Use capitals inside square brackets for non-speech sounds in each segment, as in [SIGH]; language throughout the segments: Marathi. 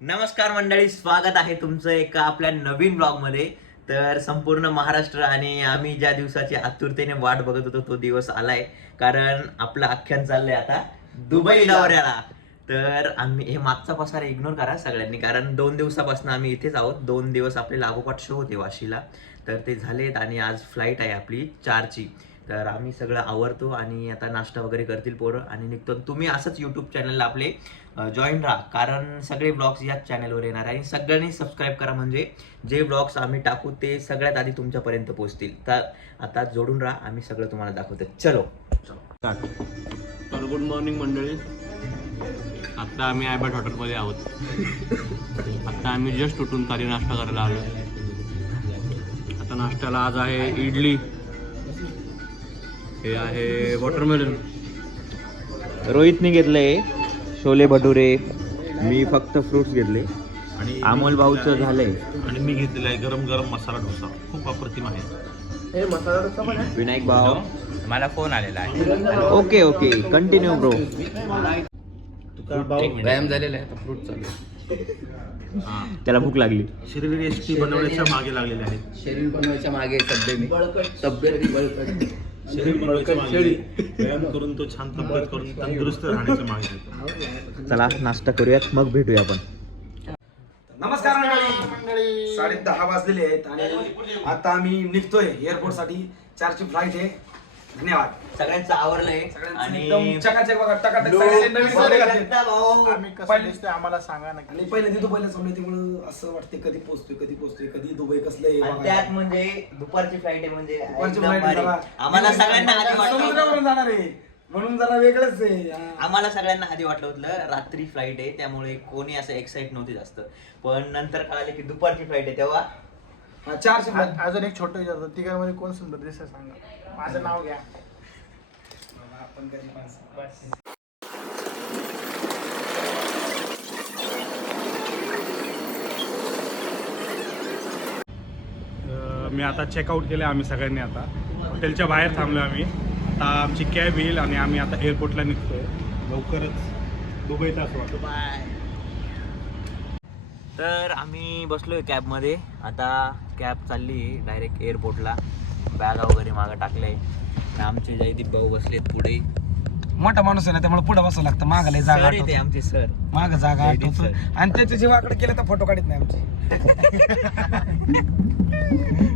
नमस्कार मंडळी स्वागत आहे तुमचं एका आपल्या नवीन ब्लॉगमध्ये तर संपूर्ण महाराष्ट्र आणि आम्ही ज्या दिवसाची आतुरतेने वाट बघत होतो तो दिवस आलाय. कारण आपलं आख्यान चाललंय आता दुबई दौऱ्याला. तर आम्ही हे मागचा पसारा इग्नोर करा सगळ्यांनी कारण दोन दिवसापासून आम्ही इथेच आहोत. दोन दिवस आपले लागोपाठ शो होते वाशीला. तर ते झालेत आणि आज फ्लाईट आहे आपली चारची. तर आम्ही सगळं आवरतो आणि आता नाश्ता वगैरे करतील पोरं. आणि निघतो. तुम्ही असंच यूट्यूब चॅनलला आपले जॉईन राहा. कारण सगळे ब्लॉग्स याच चॅनलवर येणार आहे. आणि सगळ्यांनी सबस्क्राईब करा म्हणजे जे ब्लॉग्स आम्ही टाकू ते सगळ्यात आधी तुमच्यापर्यंत पोहोचतील. तर आता जोडून राहा. आम्ही सगळं तुम्हाला दाखवतो. चलो. तर गुड मॉर्निंग मंडळी. आत्ता आम्ही आयबॅट हॉटेलमध्ये आहोत. आत्ता आम्ही जस्ट उठून तारी नाश्ता करायला आलो आता नाश्त्याला आज आहे इडली. हे आहे वॉटरमेलन रोहितने घेतलंय छोले भटुरे. मी फक्त फ्रुट्स घेतले. आणि अमोल भाऊचं झालंय. आणि मी घेतलेला आहे गरम गरम मसाला डोसा. खूप अप्रतिम आहे. विनायक भाऊ. मला फोन आलेला आहे. Okay okay. कंटिन्यू ब्रो व्यायाम झालेला आहे फ्रूट चालू आहे. त्याला भूक लागली. शरीर एस टी बनवण्याच्या मागे लागलेले आहेत शरीर बनवायच्या मागे मी. तब्येत व्यायाम करून तो छान तब्येत करून तंदुरुस्त. चला नाश्ता करूयात. मग भेटूया आपण. नमस्कार मंडळी. साडे दहा वाजलेले आहेत आणि आता आम्ही निघतोय एअरपोर्टसाठी. चारची फ्लाईट आहे. धन्यवाद. सगळ्यांचं आवरलंय. आम्ही कसं पहिले- दिसतोय आम्हाला सांगा ना आणि पहिले तिथं पहिले चाललोय त्यामुळे असं वाटते कधी पोहोचतोय कधी पोहोचतोय कधी दुबई कसलं आहे आणि बघायला. त्यात म्हणजे दुपारची फ्लाईट आहे म्हणजे दुपारची एकदम flight भारी. जरा- आम्हाला सगळ्यांना आधी वाटलं समुद्रावरून जाणार आहे. म्हणून जरा वेगळंच आहे. हा. आम्हाला सगळ्यांना आधी वाटलं होतं रात्री फ्लाईट आहे त्यामुळे कोणी असं एक्साइट नव्हती जास्त. पण नंतर कळाले की दुपारची फ्लाईट आहे तेव्हा हा, आ- flight. अजून एक छोटं विचारतो. तिघांमध्ये कोण सुंदर दिसत सांगा. माझं नाव घ्या. आपण कधी माणसं. अं, मी आता चेकआउट केलं आम्ही सगळ्यांनी आता. हॉटेलच्या बाहेर थांबलो आम्ही. आता आमची कॅब येईल आणि आम्ही आता एअरपोर्टला निघतोय. लवकरच दुबईत असं वाटतं. तर आम्ही बसलोय कॅबमध्ये आता कॅब चालली डायरेक्ट एअरपोर्टला. बॅगा वगैरे मागं टाकलंय. आणि आमचे जयदीप भाऊ बसलेत पुढे. मोठा माणूस आहे ना त्यामुळे पुढे बसावं लागतं. मागायला जागा आठवतो. आमचे सर. माग जागा आठवतो. आणि त्याचे जीवाकडे केलं तर फोटो काढत नाही आमचे. [LAUGHS]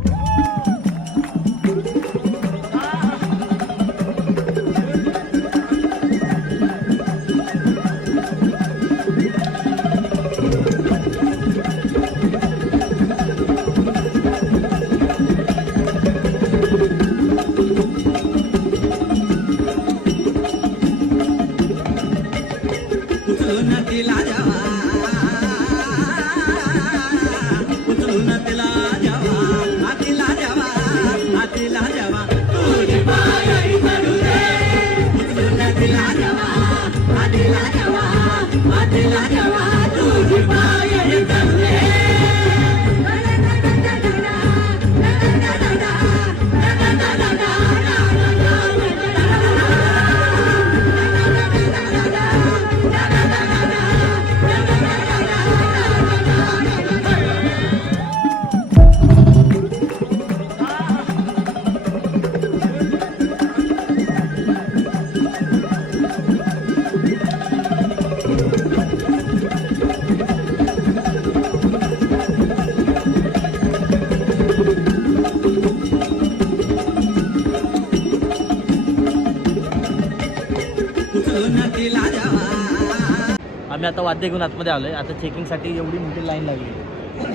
आम्ही आता वाद्य घेऊन आतमध्ये आलोय. आता चेकिंगसाठी एवढी मोठी लाईन लागली.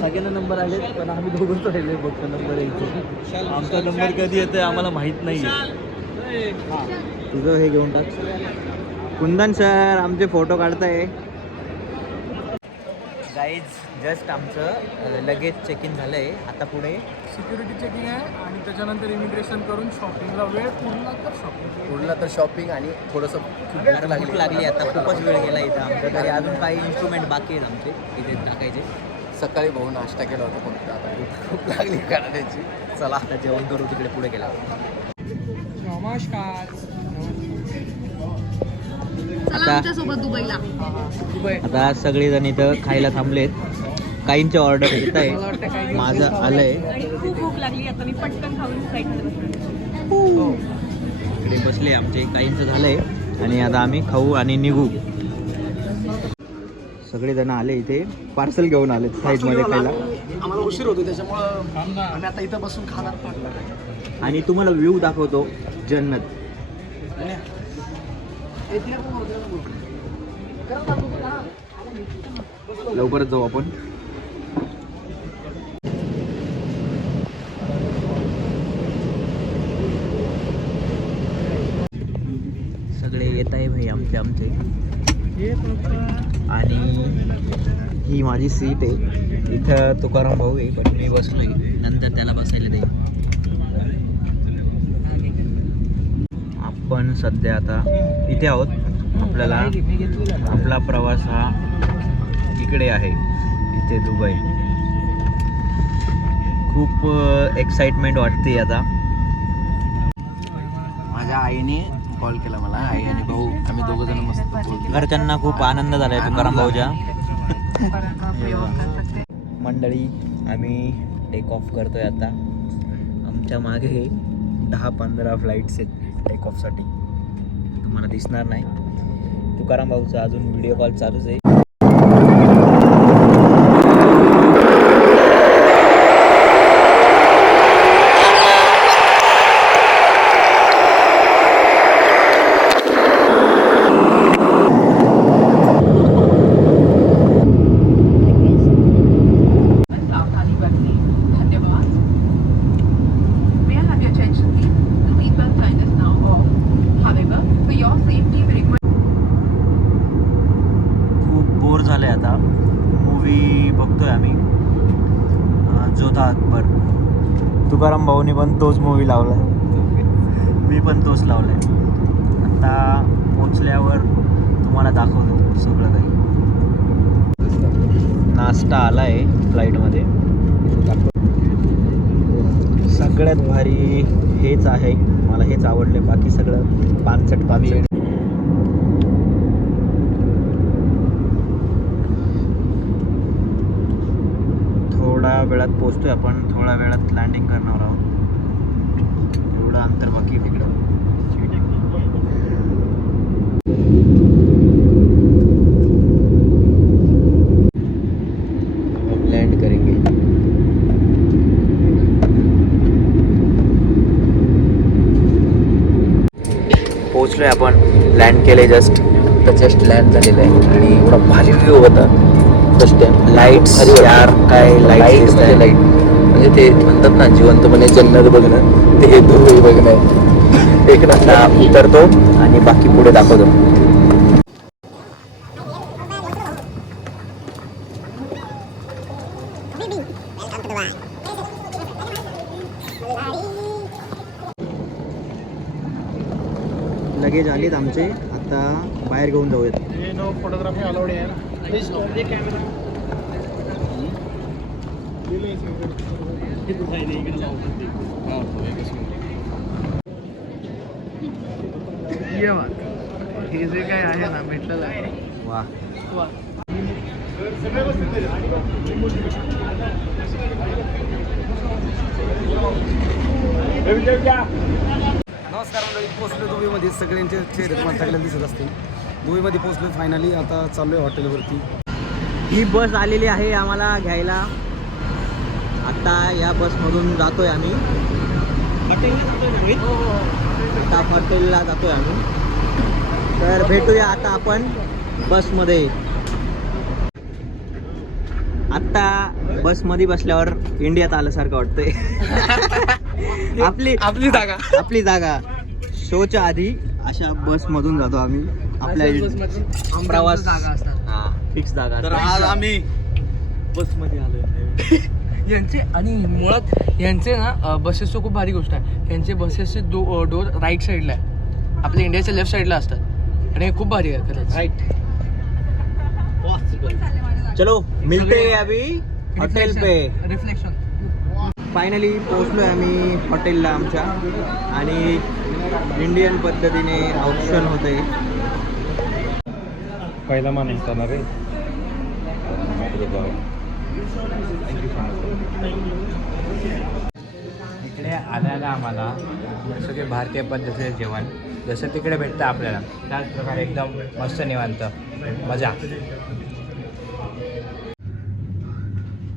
सगळ्यांना नंबर आले पण आम्ही दोघंच राहिले बघतो नंबर यायचे. आमचा नंबर कधी येतोय आम्हाला माहीत नाही तुझं हे घेऊन टाक. कुंदन सर आमचे फोटो काढताय. गाईज जस्ट आमचं लगेज चेक इन झालंय. आता पुढे सिक्युरिटी चेकिंग आहे आणि त्याच्यानंतर इमिग्रेशन करून शॉपिंगला वेळ पूर्ण तर शॉपिंग पुढला तर शॉपिंग आणि थोडंसं खूप भूक लागली. लागली आता. खूपच वेळ गेला इथं आमचं तरी अजून काही इन्स्ट्रुमेंट बाकी आहेत आमचे. इथे टाकायचे. सकाळी भाऊ नाश्ता केला होता पण आता भूक खूप लागली करण्याची चला आता जेवण करू तिकडे पुढे गेला. नमस्कार. चला आता आमच्यासोबत दुबईला. आता सगळेजण इथं खायला थांबलेत. काहींचे ऑर्डर येत आहे माझं आलंय. आणि खूप भूक लागली आता मी पटकन खाऊन फ्लाईटमध्ये इकडे बसले आमचे काहींचं झालंय. आणि आता आम्ही खाऊ आणि निघू. सगळेजण आले इथे. पार्सल घेऊन आले फ्लाईटमध्ये खायला. आम्हाला उशीर होतो त्याच्यामुळं आम्ही आता इथं बसून खाणार आणि तुम्हाला व्ह्यू दाखवतो. जन्नत. लवकरच जाऊ आपण. सगळे येत आहे भाई आमचे आमचे. आणि ही माझी सीट आहे. इथं तुकाराम भाऊ आहे पण मी बसलोय. नंतर त्याला बसायला देईन. आपण सध्या आता इथे आहोत. आपल्याला आपला प्रवास हा इकडे आहे. इथे दुबई. खूप एक्साइटमेंट वाटते आता. माझ्या आईने कॉल केला मला. आई आणि भाऊ आम्ही दोघं जण मस्त. घरच्यांना खूप आनंद झालाय तुकाराम भाऊच्या. [LAUGHS] मंडळी आम्ही टेक ऑफ करतोय आता. आमच्या मागे दहा पंधरा फ्लाईट्स आहेत. टेक ऑफसाठी तुम्हाला दिसणार नाही. तुकाराम भाऊचा अजून व्हिडिओ कॉल चालूच आहे. बघतोय आम्ही. जोधा अकबर. तुकाराम भाऊनी पण तोच मूवी लावलाय. [LAUGHS] मी पण तोच लावलाय. आता पोचल्यावर तुम्हाला दाखवतो सगळं काही. नाश्ता आलाय फ्लाईटमध्ये. सगळ्यात भारी हेच आहे. मला हेच आवडले बाकी सगळं पानसट पानसट. वेळात पोचतोय आपण. थोड्या वेळात लँडिंग करणार आहोत. एवढं अंतर बाकी तिकडं. लँड करेंगे. पोहोचलोय आपण. लँड केले जस्ट जस्ट लँड झालेलं आहे. आणि एवढा भारी व्ह्यू होता. जस्ट लाईट्स यार काय लाइट लाइट म्हणजे ते म्हणतात ना जिवंतपणे जन्नत बघणं ते हे दुबई बघणं आहे. एक आता [LAUGHS] उतरतो आणि बाकी पुढे दाखवतो. लगेज आलेत आमचे. आता बाहेर घेऊन जाऊयात. फोटोग्राफी अलाउड आहे. ना हे जे काय आहे ना भेटलेलं आहे वा नमस्कार मंडळी पोचलो दुबईमध्ये सगळ्यांचे चेहरे तुम्हाला सगळ्यांना दिसत असतील. दुबईमध्ये पोचलो फायनली आता चाललोय हॉटेलवरती ही बस आलेली आहे आम्हाला घ्यायला. आता या बसमधून जातोय आम्ही. आता हॉटेलला जातोय आम्ही. तर भेटूया आता आपण बसमध्ये. आत्ता बसमध्ये बसल्यावर इंडियात आल्यासारखं वाटतंय. आपली आपली जागा. आपली जागा. शोच्या आधी अशा बसमधून जातो आम्ही. आपल्या प्रवास जागा असतात. हा फिक्स जागा तर. आज आम्ही बसमध्ये आलोय. [LAUGHS] यांचे आणि मुळात यांचे ना बसेसचं खूप भारी गोष्ट आहे. यांचे बसेसचे दो डोर राईट साईडला आहे. आपल्या इंडियाच्या लेफ्ट साईडला असतात. आणि हे खूप भारी आहे खरंच. राईट चलो मिलते हैं अभी हॉटेल पे. रिफ्लेक्शन फायनली पोहोचलोय आम्ही हॉटेलला आमच्या. आणि इंडियन पद्धतीने ऑप्शन होते पहिला माणूस होता रे. इकडे आल्याला आम्हाला सगळे भारतीय पद्धतीचे जेवण. जसं तिकडे भेटतं आपल्याला. त्याच प्रकारे एकदम मस्त निवांत. मजा.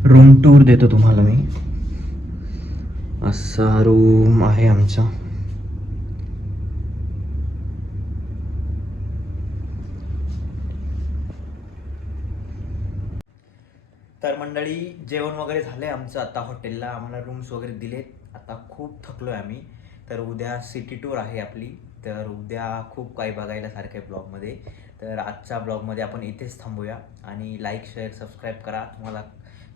रूम टूर देतो तुम्हाला मी. असा रूम आहे आमचा तर मंडळी जेवण वगैरे झालं आहे आमचं. आता हॉटेलला आम्हाला रूम्स वगैरे दिलेत. आता खूप थकलो आहे आम्ही. तर उद्या सिटी टूर आहे आपली. तर उद्या खूप काही बघायला सारखं आहे ब्लॉगमध्ये. तर आजच्या ब्लॉगमध्ये आपण इथेच थांबूया. आणि लाईक शेअर सबस्क्राईब करा. तुम्हाला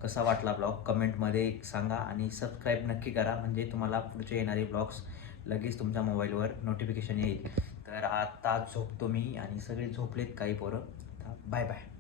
कसा वाटला ब्लॉग कमेंटमध्ये सांगा. आणि सबस्क्राईब नक्की करा. म्हणजे तुम्हाला पुढचे येणारे ब्लॉग्स लगेच तुमच्या मोबाईलवर नोटिफिकेशन येईल. तर आता झोपतो मी आणि सगळे झोपलेत काही पोरं. Bye bye